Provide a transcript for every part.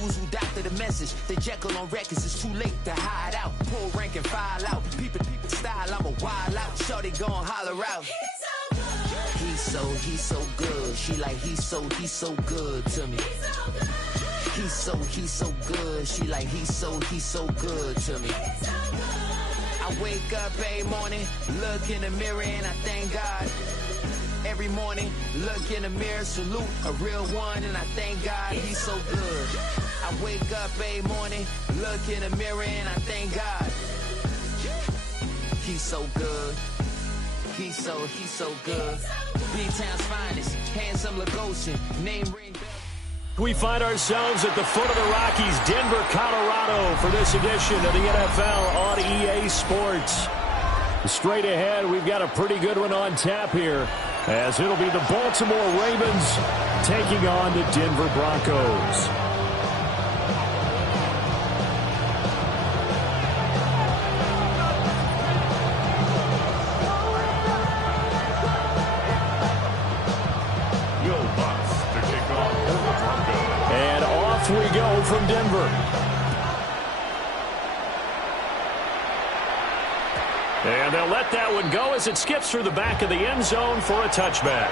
dudes who doctor the message. They Jekyll on records, it's too late to hide out. Pull rank and file out. Peep it style, I'm a wild out. Shorty gon' holler out. He's so good. She like he's so good to me. He's so good. She like he's so good to me. I wake up every morning, look in the mirror and I thank God. Every morning, look in the mirror, salute a real one, and I thank God he's so good. I wake up every morning, look in the mirror and I thank God. He's so good. He's so good. B-Town's finest, handsome Lagosian, name ring. We find ourselves at the foot of the Rockies, Denver, Colorado, for this edition of the NFL on EA Sports. Straight ahead, we've got a pretty good one on tap here, as it'll be the Baltimore Ravens taking on the Denver Broncos. And off we go from Denver. And they'll let that one go as it skips through the back of the end zone for a touchback.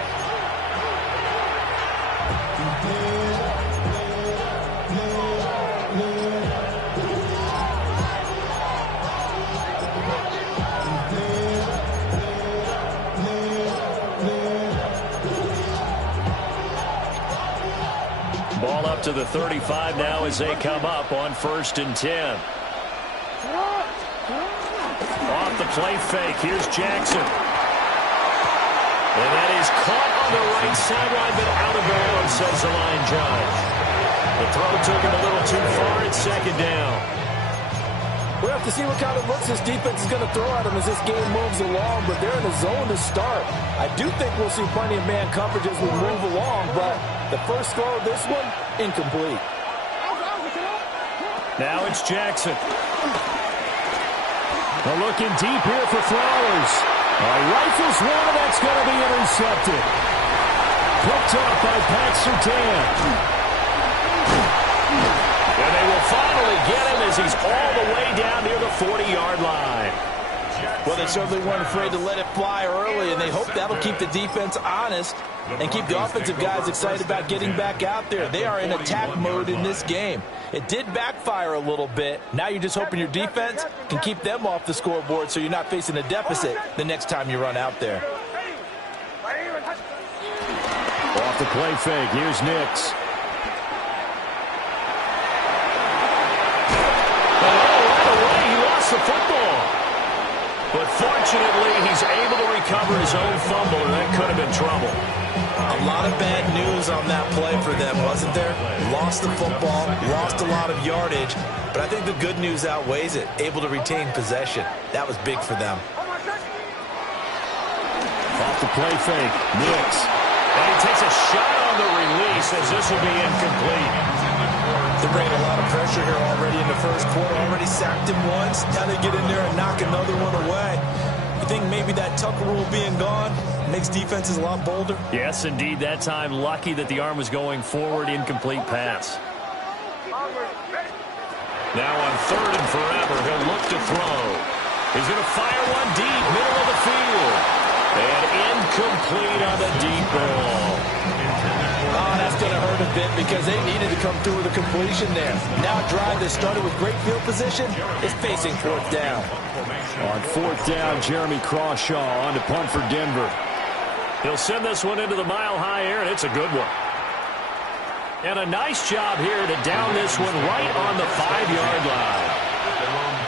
Ball up to the 35 now as they come up on 1st and 10. Off the play fake. Here's Jackson. And that is caught on the right sideline, but out of bounds, says the line judge. The throw took him a little too far. It's 2nd down. We'll have to see what kind of looks this defense is going to throw at them as this game moves along, but they're in the zone to start. I do think we'll see plenty of man coverage as we move along, but the first throw of this one, incomplete. Now it's Jackson. They're looking deep here for Flowers. Rifles one, that's going to be intercepted. Picked up by Pat Surtain. And they will finally get him as he's all the way down near the 40-yard line. Well, they certainly weren't afraid to let it fly early, and they hope that'll keep the defense honest and keep the offensive guys excited about getting back out there. They are in attack mode in this game. It did backfire a little bit. Now you're just hoping your defense can keep them off the scoreboard so you're not facing a deficit the next time you run out there. Off the play fake, here's Nix. The football. But fortunately, he's able to recover his own fumble, and that could have been trouble. A lot of bad news on that play for them, wasn't there? Lost the football, lost a lot of yardage, but I think the good news outweighs it. Able to retain possession. That was big for them. Off the play fake, Nix. And he takes a shot on the release as this will be incomplete. They're bringing a lot of pressure here already in the first quarter. Already sacked him once. Now they get in there and knock another one away. You think maybe that Tucker rule being gone makes defenses a lot bolder? Yes, indeed. That time, lucky that the arm was going forward. Incomplete pass. Now on 3rd and forever, he'll look to throw. He's going to fire one deep, middle of the field. And incomplete on the deep ball. Oh, that's going to hurt a bit because they needed to come through with a completion there. Now a drive that started with great field position is facing 4th down. On 4th down, Jeremy Crawshaw on to punt for Denver. He'll send this one into the mile-high air, and it's a good one. And a nice job here to down this one right on the 5-yard line.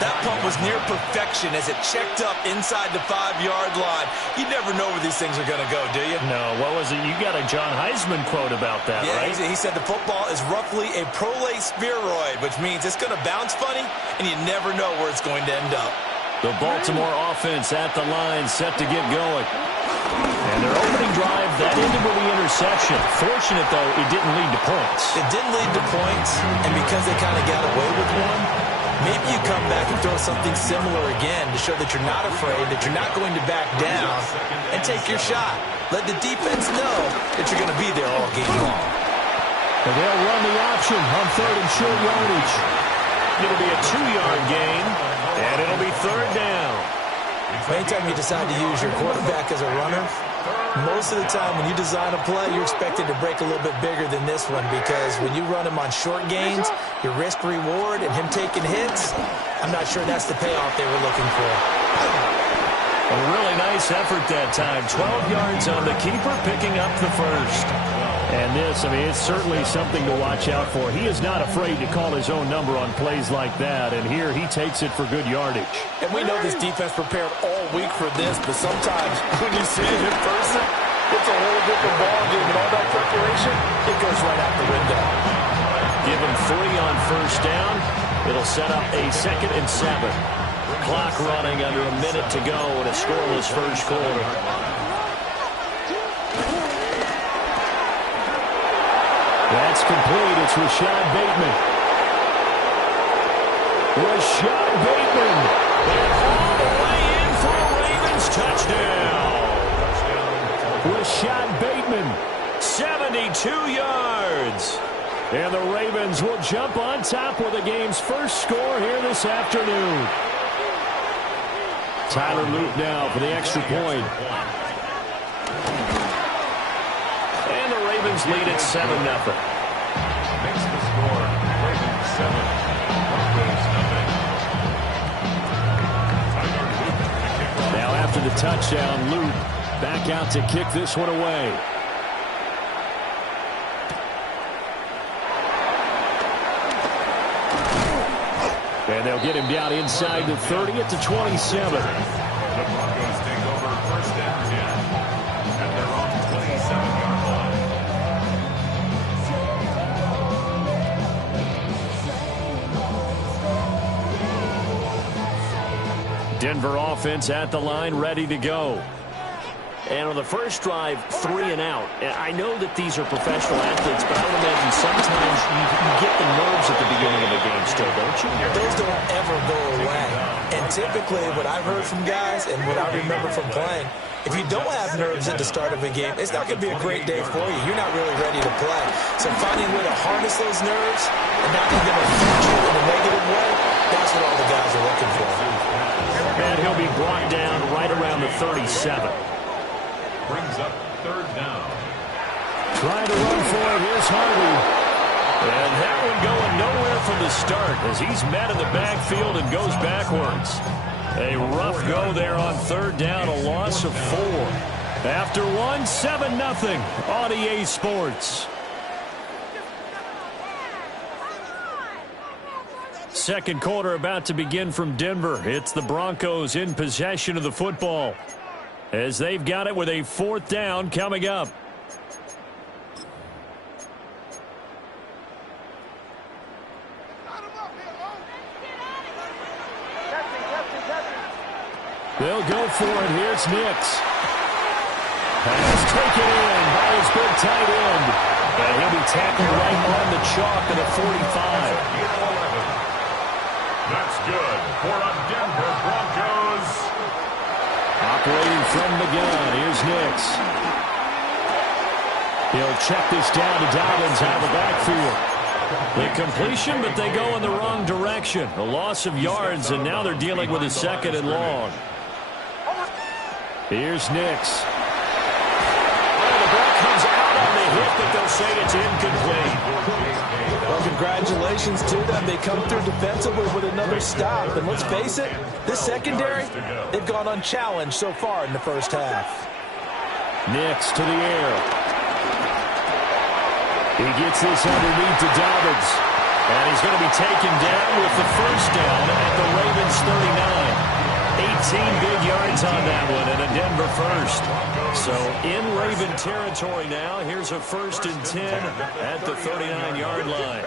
That punt was near perfection as it checked up inside the 5-yard line. You never know where these things are going to go, do you? No, what was it? You got a John Heisman quote about that, yeah, right? He said the football is roughly a prolate spheroid, which means it's going to bounce funny, and you never know where it's going to end up. The Baltimore offense at the line, set to get going. And their opening drive, that ended with the interception. Fortunate, though, it didn't lead to points. It didn't lead to points, and because they kind of got away with one, maybe you come back and throw something similar again to show that you're not afraid, that you're not going to back down, and take your shot. Let the defense know that you're going to be there all game long. And they'll run the option on third and short yardage. It'll be a 2-yard gain, and it'll be third down. Anytime you decide to use your quarterback as a runner, most of the time when you design a play, you're expected to break a little bit bigger than this one, because when you run him on short gains, your risk-reward and him taking hits, I'm not sure that's the payoff they were looking for. A really nice effort that time. 12 yards on the keeper, picking up the first. And this, I mean, it's certainly something to watch out for. He is not afraid to call his own number on plays like that, and here he takes it for good yardage. And we know this defense prepared all week for this, but sometimes when you see it in person, it's a whole different ballgame, and all that preparation, it goes right out the window. Give him 3 on first down. It'll set up a 2nd and 7. Clock running under a minute to go in a scoreless first quarter. That's complete. It's Rashad Bateman. Rashad Bateman. And all the way in for a Ravens touchdown. Rashad Bateman, 72 yards. And the Ravens will jump on top with the game's first score here this afternoon. Tyler Luke now for the extra point. And the Ravens lead at 7-0. Makes the score. Ravens 7. Broncos nothing. Now after the touchdown, Luke back out to kick this one away. And they'll get him down inside the 30 at the 27. The Broncos take over first and 10 at their own 27-yard line. Denver offense at the line, ready to go. And on the first drive, 3 and out. And I know that these are professional athletes, but I would imagine sometimes you get the nerves at the beginning of a game still, don't you? Those don't ever go away. And typically what I've heard from guys and what I remember from playing, if you don't have nerves at the start of a game, it's not going to be a great day for you. You're not really ready to play. So finding a way to harness those nerves and not let them affect you in a negative way, that's what all the guys are looking for. And he'll be brought down right around the 37. Brings up third down. Trying to run for it. Here's Harvey. And that one going nowhere from the start as he's met in the backfield and goes backwards. A rough go there on third down, a loss of 4. After one, 7-0 on EA Sports. Second quarter about to begin from Denver. It's the Broncos in possession of the football, as they've got it with a 4th down coming up. They'll go for it. Here's Nix. Pass taken in by his big tight end. And he'll be tackled right on the chalk at the 45. That's good for a Denver Broncos. Operating from the gun, here's Nix. He'll check this down to Dobbins out of the backfield. The completion, but they go in the wrong direction. A loss of yards, and now they're dealing with a 2nd and long. Here's Nix. Well, the ball comes out on the hit, but they'll say it's incomplete. Well, congratulations to them. They come through defensively with another stop. And let's face it, this secondary, they've gone unchallenged so far in the first half. Nix to the air. He gets this underneath to Dobbins. And he's going to be taken down with the first down at the Ravens 39. 18 big yards on that one, and a Denver first. So in Raven territory now. Here's a 1st and 10 at the 39-yard line.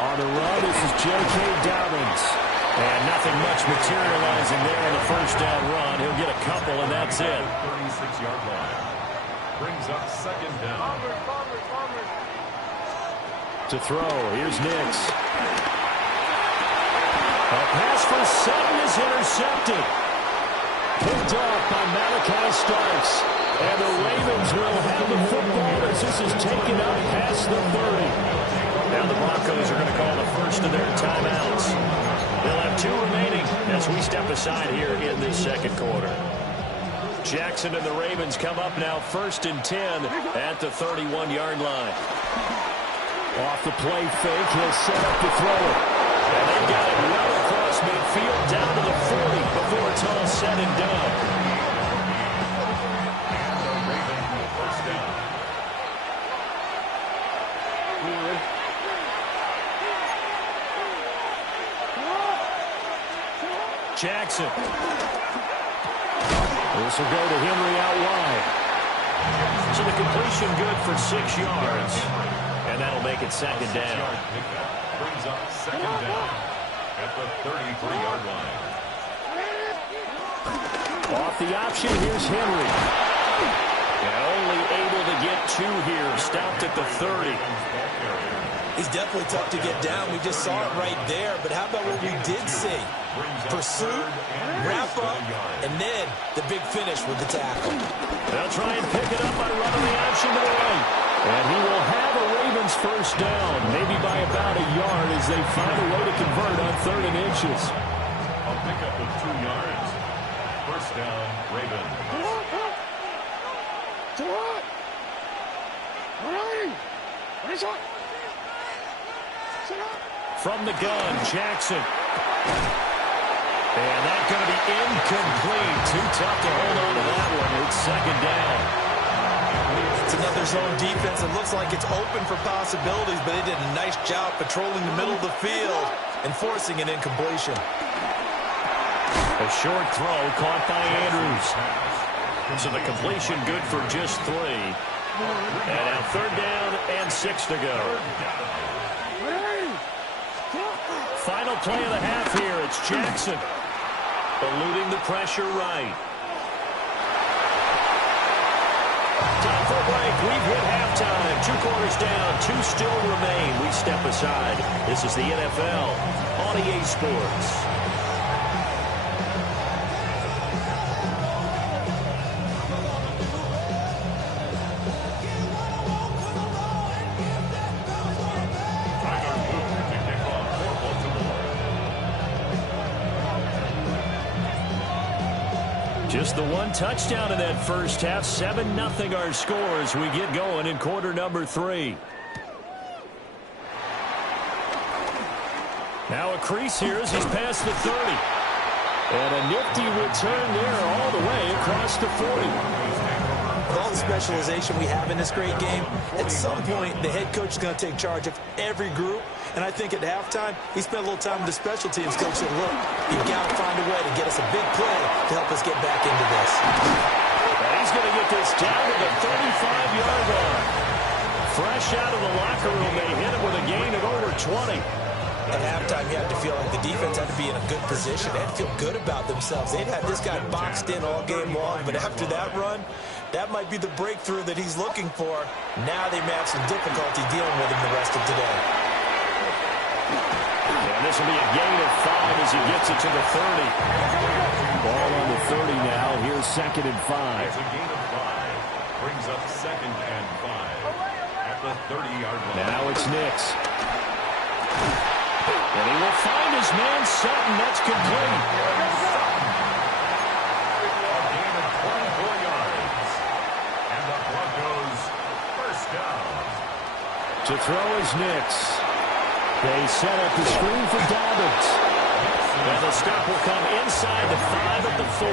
On the run, this is J.K. Dobbins. And nothing much materializing there in the first down run. He'll get a couple, and that's it. 36-yard line. Brings up 2nd down. To throw, here's Nix. A pass for Sutton is intercepted. Picked off by Malachi Starks. And the Ravens will have the football as this is taken up past the 30. Now the Broncos are going to call the first of their timeouts. They'll have 2 remaining as we step aside here in this second quarter. Jackson and the Ravens come up now 1st and 10 at the 31-yard line. Off the play fake, he'll set up to throw it. And they've got it well across midfield down to the 40 before it's all said and done. Jackson. This will go to Henry out wide. So the completion good for 6 yards. And that'll make it 2nd down. Brings up 2nd down at the 33-yard line. Off the option, here's Henry. And only able to get 2 here. Stopped at the 30. He's definitely tough to get down. We just saw it right there. But how about what we did see? Pursuit, wrap up, and then the big finish with the tackle. They'll try and pick it up by running the option to the right. And he will have a Ravens first down, maybe by about a yard as they find a way to convert on 3rd and inches. A pickup of 2 yards. First down, Ravens. From the gun, Jackson. And that's going to be incomplete. Too tough to hold on to that one. It's 2nd down. It's another zone defense. It looks like it's open for possibilities, but they did a nice job patrolling the middle of the field and forcing an incompletion. A short throw caught by Andrews. So the completion good for just 3. And now 3rd down and 6 to go. Final play of the half here. It's Jackson eluding the pressure right. Time for a break. We've hit halftime. 2 quarters down. 2 still remain. We step aside. This is the NFL on EA Sports. Just the 1 touchdown in that first half. 7-0 our score as we get going in quarter number 3. Now a crease here as he's past the 30. And a nifty return there all the way across the 40. With all the specialization we have in this great game, at some point the head coach is going to take charge of every group. And I think at halftime, he spent a little time with the special teams coach and said, look, you've got to find a way to get us a big play to help us get back into this. And he's going to get this down to the 35-yard line. Fresh out of the locker room, they hit him with a gain of over 20. At halftime, you had to feel like the defense had to be in a good position. They had to feel good about themselves. They'd had this guy boxed in all game long, but after that run, that might be the breakthrough that he's looking for. Now they may have some difficulty dealing with him the rest of today. And this will be a gain of 5 as he gets it to the 30. Ball on the 30 now. Here's 2nd and 5. It's a gain of 5. Brings up 2nd and 5 at the 30-yard line. Now it's Nix. And he will find his man Sutton. That's complete. A gain of 24 yards. And the Broncos first down. To throw is Nix. They set up the screen for Dobbins. And the stop will come inside the 5 at the 4.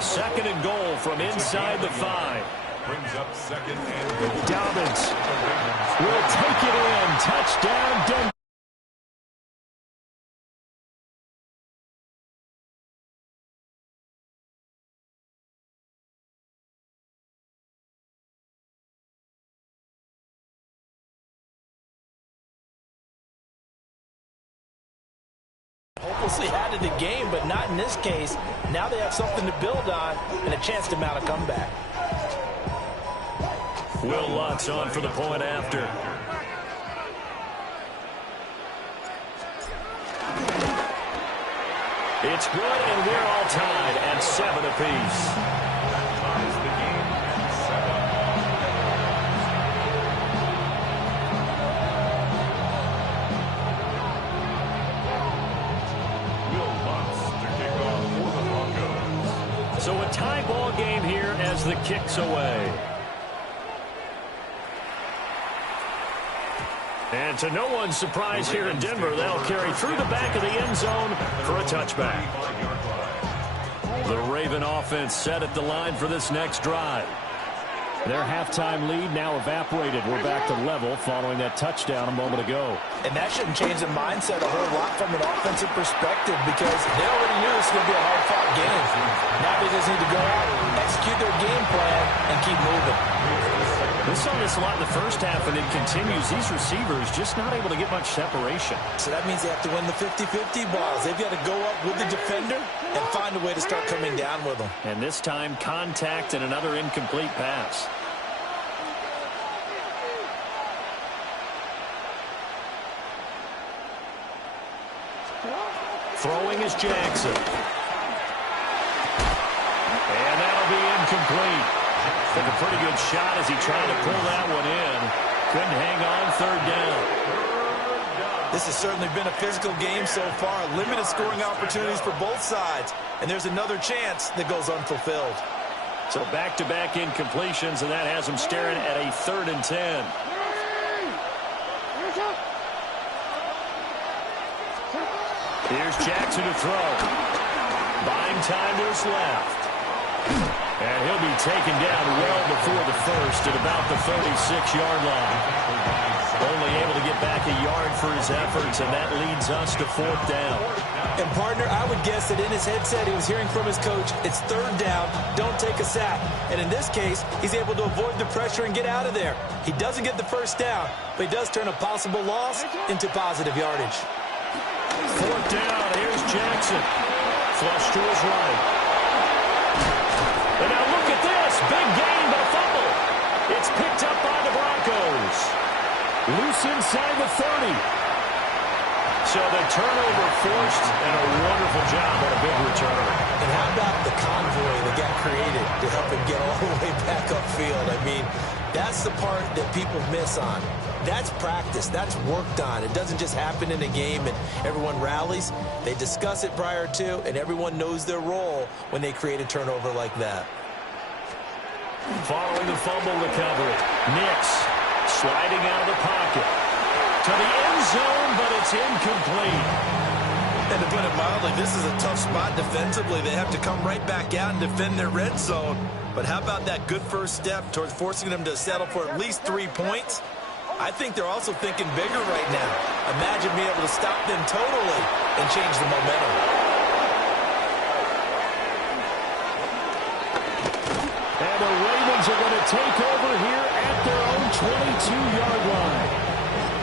2nd and goal from inside the 5. Brings up 2nd and goal. Dobbins will take it in. Touchdown, Denver. Hopelessly out of the game, but not in this case. Now they have something to build on and a chance to mount a comeback. Will Lutz on for the point after. It's good, and we're all tied at 7 apiece. That ties the game at 7. Will Lutz to kick off for the Broncos. So a tie ball game here as the kick's away. And to no one's surprise here in Denver, they'll carry through the back of the end zone for a touchback. The Raven offense set at the line for this next drive. Their halftime lead now evaporated. We're back to level following that touchdown a moment ago. And that shouldn't change the mindset a whole lot from an offensive perspective because they already knew this was going to be a hard-fought game. Now they just need to go out, execute their game plan, and keep moving. We saw this a lot in the first half, and it continues. These receivers just not able to get much separation. So that means they have to win the 50-50 balls. They've got to go up with the defender and find a way to start coming down with them. And this time, contact and another incomplete pass. Throwing is Jackson. And that'll be incomplete. Took a pretty good shot as he tried to pull that one in. Couldn't hang on, third down. This has certainly been a physical game so far. Limited scoring opportunities for both sides. And there's another chance that goes unfulfilled. So back-to-back incompletions, and that has him staring at a 3rd and 10. Here's Jackson to throw. Buying time to his left. And he'll be taken down well before the first at about the 36-yard line. Only able to get back a yard for his efforts, and that leads us to 4th down. And, partner, I would guess that in his headset he was hearing from his coach, it's 3rd down, don't take a sack. And in this case, he's able to avoid the pressure and get out of there. He doesn't get the first down, but he does turn a possible loss into positive yardage. 4th down, here's Jackson. Flush to his right. And now look at this. Big gain, but a fumble. It's picked up by the Broncos. Loose inside the 30. So the turnover forced, and a wonderful job on a big return. And how about the convoy that got created to help him get all the way back upfield? I mean, that's the part that people miss on. That's practice. That's worked on. It doesn't just happen in a game and everyone rallies. They discuss it prior to, and everyone knows their role when they create a turnover like that. Following the fumble recovery, Nix sliding out of the pocket to the end zone, but it's incomplete. And to put it mildly, this is a tough spot defensively. They have to come right back out and defend their red zone. But how about that good first step towards forcing them to settle for at least 3 points? I think they're also thinking bigger right now. Imagine being able to stop them totally and change the momentum. And the Ravens are going to take over here at their own 22-yard line.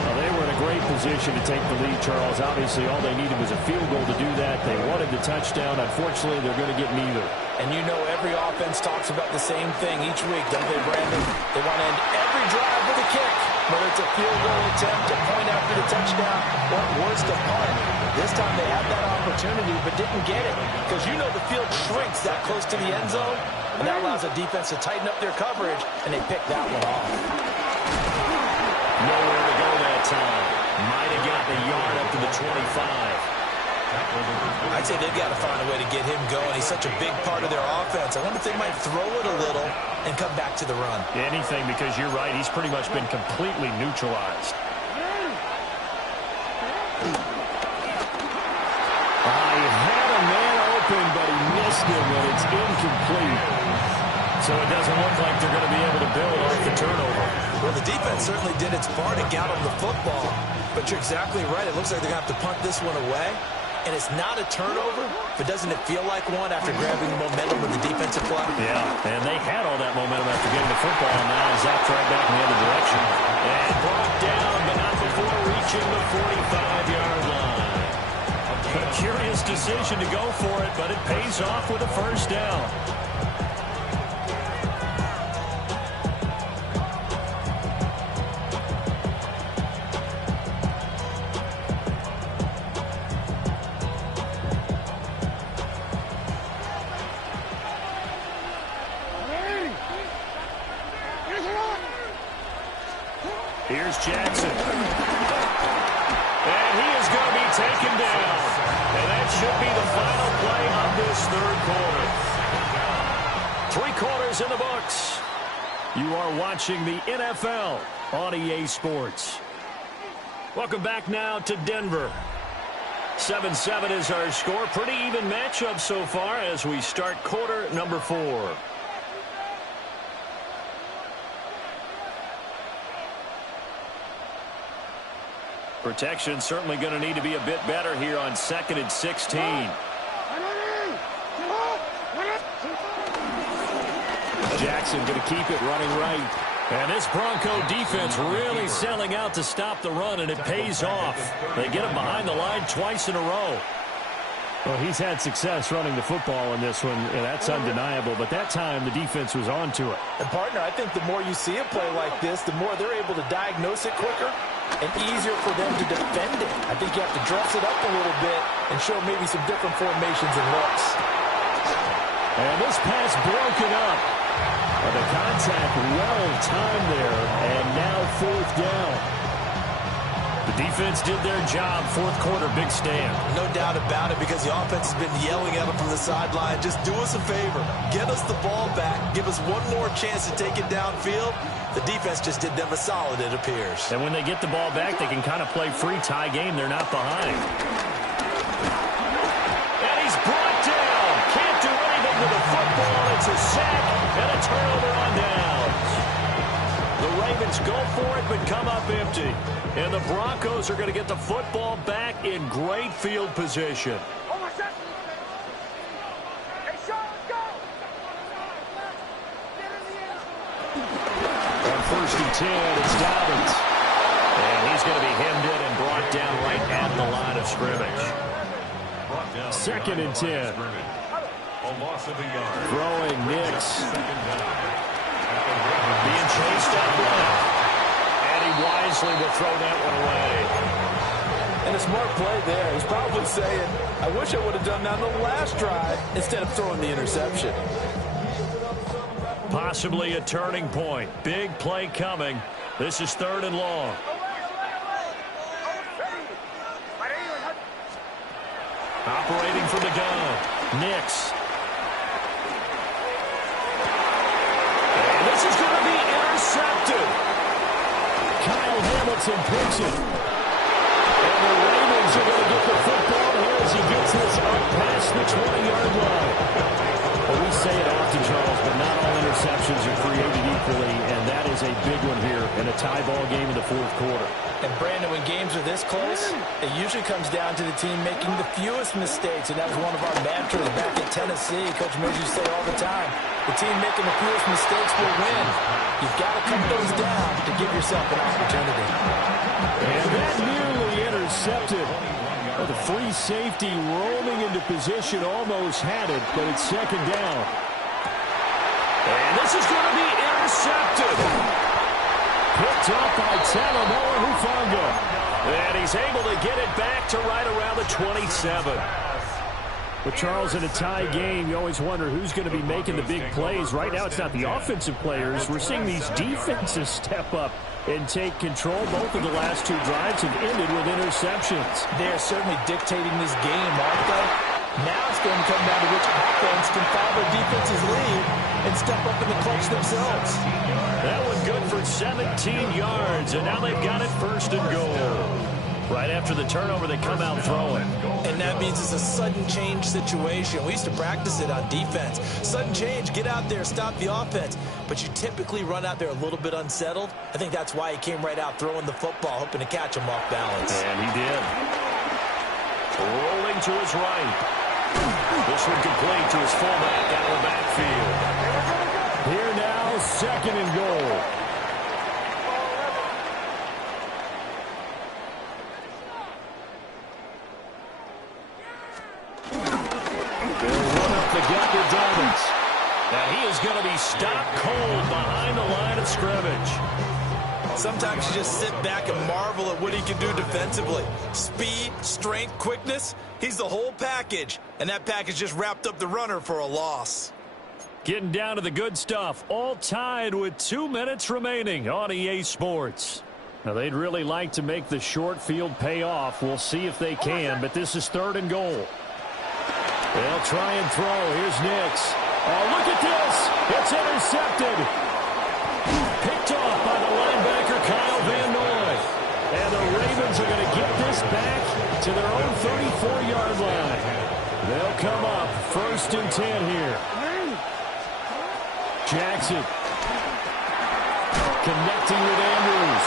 Well, they were in a great position to take the lead, Charles. Obviously, all they needed was a field goal to do that. They wanted the touchdown. Unfortunately, they're going to get neither. And you know every offense talks about the same thing each week, don't they, Brandon? They want to end every drive with a kick, whether it's a field goal attempt, a point after the touchdown, or worst, a punt. This time they had that opportunity but didn't get it because you know the field shrinks that close to the end zone, and that allows the defense to tighten up their coverage, and they pick that one off. Nowhere to go that time. Might have gotten a yard up to the 25. I'd say they've got to find a way to get him going. He's such a big part of their offense. I wonder if they might throw it a little and come back to the run. Anything, because you're right. He's pretty much been completely neutralized. He had a man open, but he missed him, and it's incomplete. So it doesn't look like they're going to be able to build off the turnover. Well, the defense certainly did its part to get on the football. But you're exactly right. It looks like they're going to have to punt this one away. And it's not a turnover, but doesn't it feel like one after grabbing the momentum with the defensive play? Yeah, and they had all that momentum after getting the football, and now zapped right back in the other direction. And brought down, but not before reaching the 45-yard line. A curious decision to go for it, but it pays off with a first down. Here's Jackson. And he is going to be taken down. And that should be the final play of this third quarter. 3 quarters in the books. You are watching the NFL on EA Sports. Welcome back now to Denver. 7-7 is our score. Pretty even matchup so far as we start quarter number 4. Protection certainly going to need to be a bit better here on 2nd and 16. Jackson going to keep it running right. And this Bronco defense really selling out to stop the run, and it pays off. They get him behind the line twice in a row. Well, he's had success running the football in this one, and that's undeniable. But that time, the defense was on to it. And, partner, I think the more you see a play like this, the more they're able to diagnose it quicker and easier for them to defend it. I think you have to dress it up a little bit and show maybe some different formations and looks. And this pass broken up. Well, the contact well-timed there, and now 4th down. The defense did their job. 4th quarter, big stand. No doubt about it, because the offense has been yelling at them from the sideline. Just do us a favor. Get us the ball back. Give us one more chance to take it downfield. The defense just did them a solid, it appears. And when they get the ball back, they can kind of play free tie game. They're not behind. And he's brought down. Can't do anything with the football. It's a sack and a turnover on downs. The Ravens go for it but come up empty. And the Broncos are going to get the football back in great field position. On 1st and 10, it's Dobbins. And he's going to be hemmed in and brought down right at the line of scrimmage. 2nd and 10. Throwing Nix. Being chased out left. And he wisely will throw that one away. And a smart play there. He's probably saying, I wish I would have done that on the last drive instead of throwing the interception. Possibly a turning point. Big play coming. This is 3rd and long. Operating from the gun. Nix. And this is going to be intercepted. Kyle Hamilton picks it. And the Ravens are going to get the football here as he gets this up past the 20-yard line. Well, we say it often, Charles, but not all interceptions are created equally, and that is a big one here in a tie ball game in the 4th quarter. And, Brandon, when games are this close, it usually comes down to the team making the fewest mistakes, and that was one of our mantras back at Tennessee. Coach Mills used to say all the time, the team making the fewest mistakes will win. You've got to cut those down to give yourself an opportunity. And that nearly intercepted. Well, the free safety roaming into position almost had it, but it's 2nd down. And this is going to be intercepted. Picked up by Talanoa Hufanga. And he's able to get it back to right around the 27. But, Charles, in a tie game, you always wonder who's going to be making the big plays. Right now, it's not the offensive players. We're seeing these defenses step up and take control. Both of the last 2 drives have ended with interceptions. They are certainly dictating this game, aren't they? Now it's going to come down to which offense can follow their defense's lead and step up in the clutch themselves. That one good for 17 yards, and now they've got it 1st and goal. Right after the turnover, they come out throwing. And that means it's a sudden change situation. We used to practice it on defense. Sudden change, get out there, stop the offense. But you typically run out there a little bit unsettled. I think that's why he came right out throwing the football, hoping to catch him off balance. And he did. Rolling to his right. This one complete to his fullback out of the backfield. Here now, 2nd and goal. And he is going to be stopped cold behind the line of scrimmage. Sometimes you just sit back and marvel at what he can do defensively. Speed, strength, quickness, he's the whole package. And that package just wrapped up the runner for a loss. Getting down to the good stuff. All tied with 2 minutes remaining on EA Sports. Now, they'd really like to make the short field pay off. We'll see if they can, but this is 3rd and goal. They'll try and throw. Here's Nix. Oh, look at this. It's intercepted. Picked off by the linebacker, Kyle Van Noy. And the Ravens are going to get this back to their own 34-yard line. They'll come up 1st and 10 here. Jackson connecting with Andrews.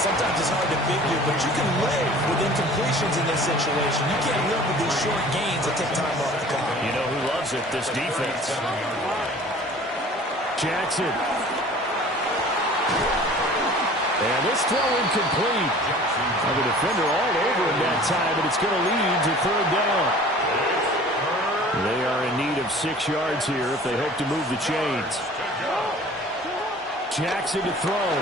Sometimes it's hard to figure, but you can live with incompletions in this situation. You can't live with these short gains that take time off the clock. You know who loves it? This defense. Jackson. And this throw incomplete. The defender all over him that time, but it's going to lead to 3rd down. They are in need of 6 yards here if they hope to move the chains. Jackson to throw.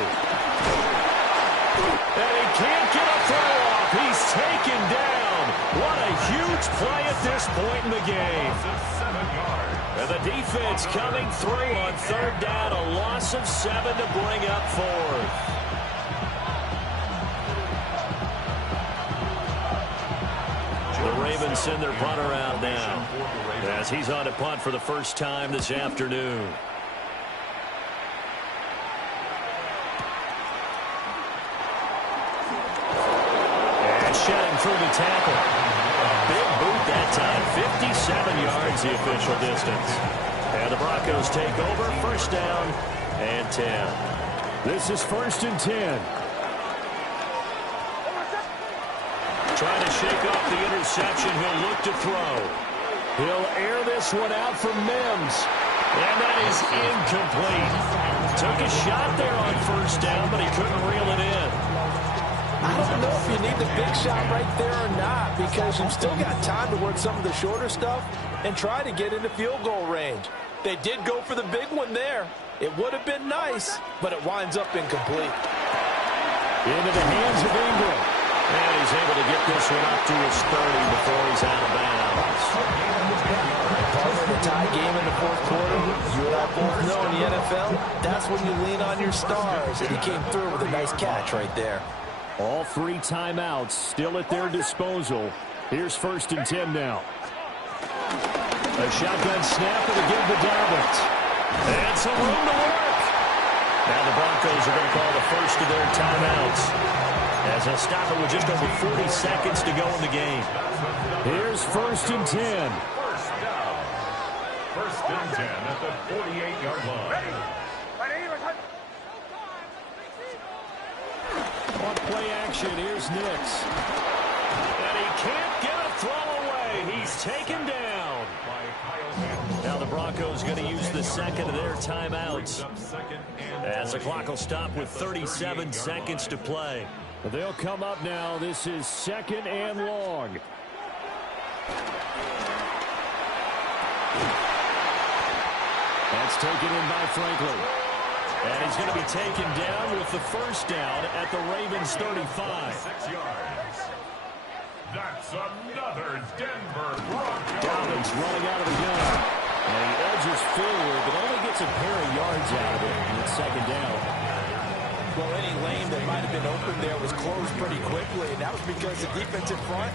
And he can't get a throw off. He's taken down. What a huge play at this point in the game. And the defense coming through on 3rd down. A loss of 7 to bring up 4th. The Ravens send their punter out now as he's on to punt for the first time this afternoon. Shedding through the tackle. A big boot that time. 57 yards the official distance. And the Broncos take over. 1st down and 10. This is 1st and 10. Trying to shake off the interception. He'll look to throw. He'll air this one out for Mims. And that is incomplete. Took a shot there on 1st down, but he couldn't reel it in. I don't know if you need the big shot right there or not, because you've still got time to work some of the shorter stuff and try to get into field goal range. They did go for the big one there. It would have been nice, but it winds up incomplete. Into the hands of Ingram. And he's able to get this one up to his 30 before he's out of bounds. Part of the tie game in the 4th quarter, you and I both know in the NFL, that's when you lean on your stars, and he came through with a nice catch right there. All 3 timeouts still at their disposal. Here's 1st and 10 now. A shotgun snap to give to Dalvin. And some room to work. Now the Broncos are going to call the first of their timeouts as they'll stop it with just over 40 seconds to go in the game. Here's 1st and 10. 1st and 10 at the 48-yard line. On play action, here's Nix. And he can't get a throw away. He's taken down. Now the Broncos going to use the second of their timeouts as the clock will stop with 37 seconds to play. They'll come up now. This is 2nd and long. That's taken in by Franklin. And he's going to be taken down with the 1st down at the Ravens 35. 6 yards. That's another Denver Broncos. Dalvin's running out of the gun. And he edges forward, but only gets a pair of yards out of it. And it's 2nd down. Well, any lane that might have been open there was closed pretty quickly, and that was because the defensive front,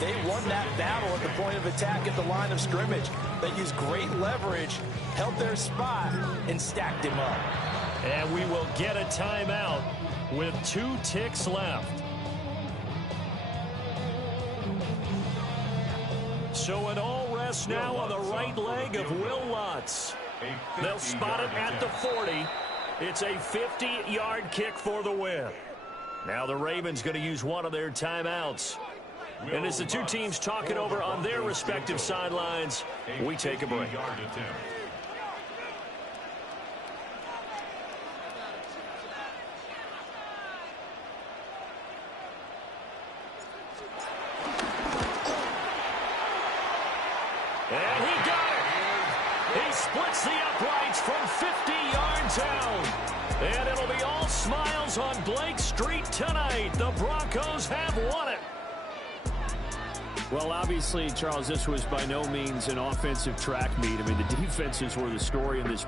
they won that battle at the point of attack at the line of scrimmage. They used great leverage, held their spot, and stacked him up. And we will get a timeout with 2 ticks left. So an all rest now on the right leg of Will Lutz. They'll spot it at the 40. It's a 50-yard kick for the win. Now the Ravens going to use one of their timeouts. And as the two teams talk it over on their respective sidelines, we take a break. And he got it. He splits the uprights from 50 yards out. And it'll be all smiles on Blake Street tonight. The Broncos have won it. Well, obviously, Charles, this was by no means an offensive track meet. I mean, the defenses were the story in this